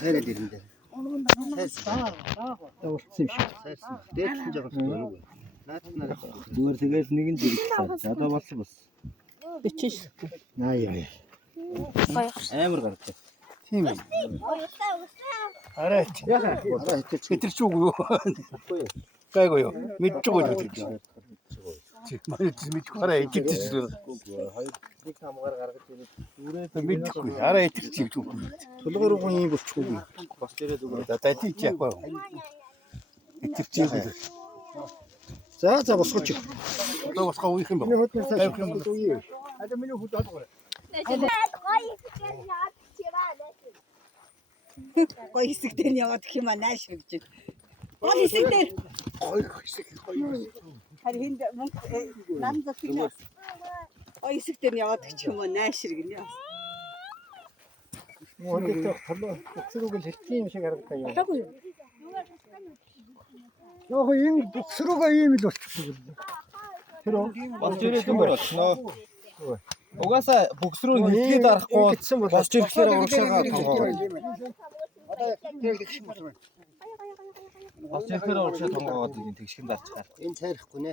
Цайраад ирэн дээр. Уулцсан юм шиг. Цайрсан. Дээдсэн жагаад байна. Наатнаа зүгээр тэгэл нэг нь зэрэг. Одоо болсон бас. Бичиж. Аа. Амар гардаг. Тийм ээ. Арайч. Яхаа. Хэтэрч үгүй юу? Гайгүй юу? Мэдчихгүй юу тэр. Манай мэдчих хараа ичиж л. Нэг хамгаар гаргаж ирээд Мэдхгүй. Араа ичиж юм. тулгаар уу юм болчихгүй. Бас тэрэ зүгээр. За тийч яахгүй. Ичиж юм. За босгоч. Одоо босгоо уух юм Миний байна. хөдөлсөн цааш үгүй. Одоо миний хөдөө хадгаа. Гой хэсэг дээр нь яваад гэх юм аа нааш гэж. Гол хэсэг дээр. Гой хэсэг. Харин мөнгө намзах юм. Гой хэсэг дээр нь яваад гэх юм аа нааш гэнэ. Мөнхөд толоо бүксрүүг л хэлтийн юм шиг харагдаа юм. Болоогүй юу? Яг ийм бүксрүүгээ ийм л болчихсон. Тэр Бас ирээд юм болчихно. Угаасаа бүксрүү нэлгээ дарахгүй босч ирэхээр урагшаага тонгоо. одоо тэр тэгш юм байна. Босч ирэхээр урагшаа тонгоогоод ийм тэгшгэн дарчихаар. Энэ цайрахгүй нэ.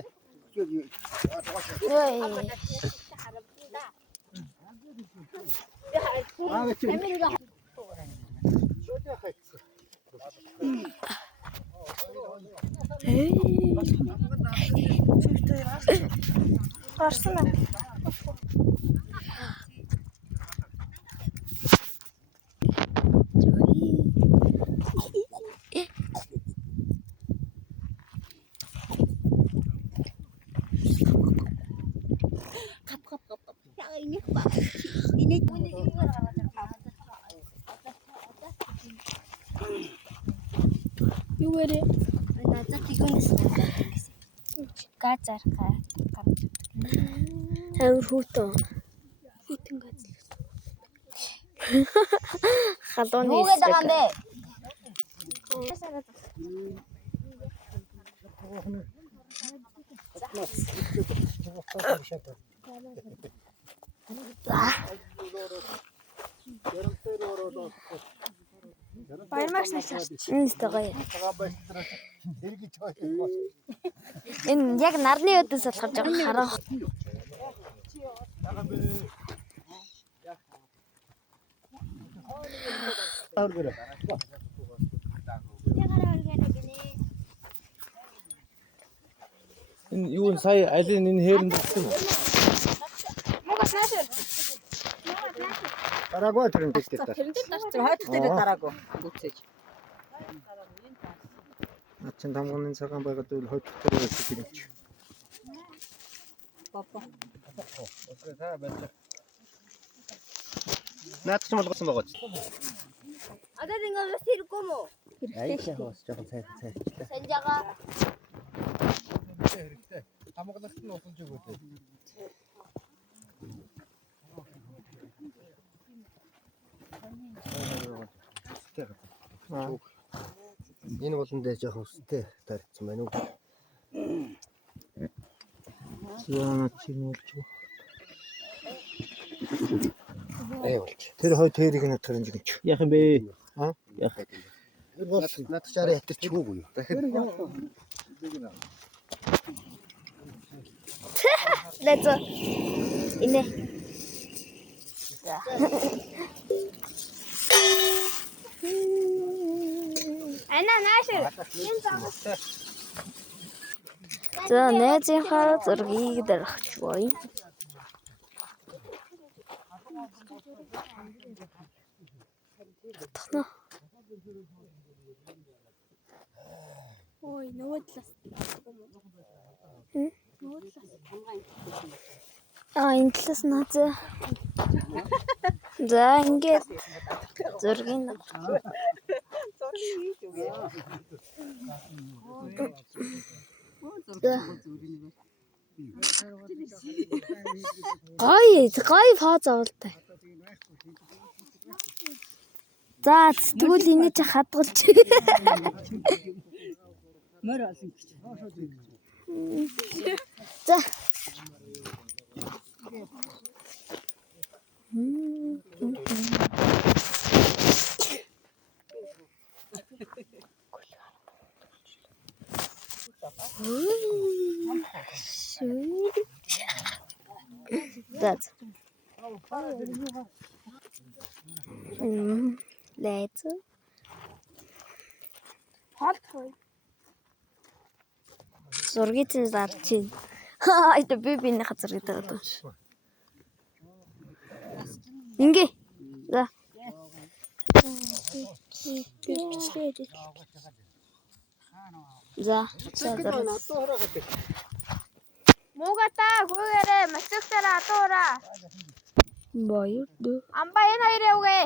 Гарсан байна. Юу вэ? Надад юунаас газар Тавир хүүтэн. хитэн газар. Халууны Юу гэдэг юм бэ? Баярмагч нар чарч. Инстаграм. Энэ яг нарны өдөөс алхаж байгаа хараа. Энэ юу сая алин энэ хээрэнд болсон уу? Мугас нааш. Дараагүй тэр нь тэгтэй таа. Тэрнтэй дарчих. Хойдох дээр дараагүй. Үцээж. Начин тамганы цагаан байгаад үл хойдох дээр байсан юм чи. Папа. Наад ч болгосон байгаа ч. Одоо ингэж хэрэггүй юм уу? Айчаа хоос жоохон цай. Санжаага. Хэрэгтэй. Хамгаалалт нь усан ч үгүй. Энэ болондоо жоохон өстэй тарьсан байна уу? Яна чимэлж. Тэр хой тэрийг нь тарьж гэж. Яах юм бэ? Аа? Яах. Тэр бол над чараа хатарчихгүй юу? Дахид Let's go. Инэ. Ана нааш. За найзынхаа зургийг дарахч бай. Тохно. Ой, нөгөө талаас. Энэ талаас наазаа. За ингээд зургийг гой фоз авалтай. За тэгвэл энэ чи хадгалж. Мөр олон гэж. За. За. Лайц. Хол. Зургийн зар чинь. Хаа это биний газар гэдэг юм шиг. Ингээ. За. За. Муугата гүйгээрээ мацагтараа атуураа. Баяр дөө. Амба энэ хоёр явгээ.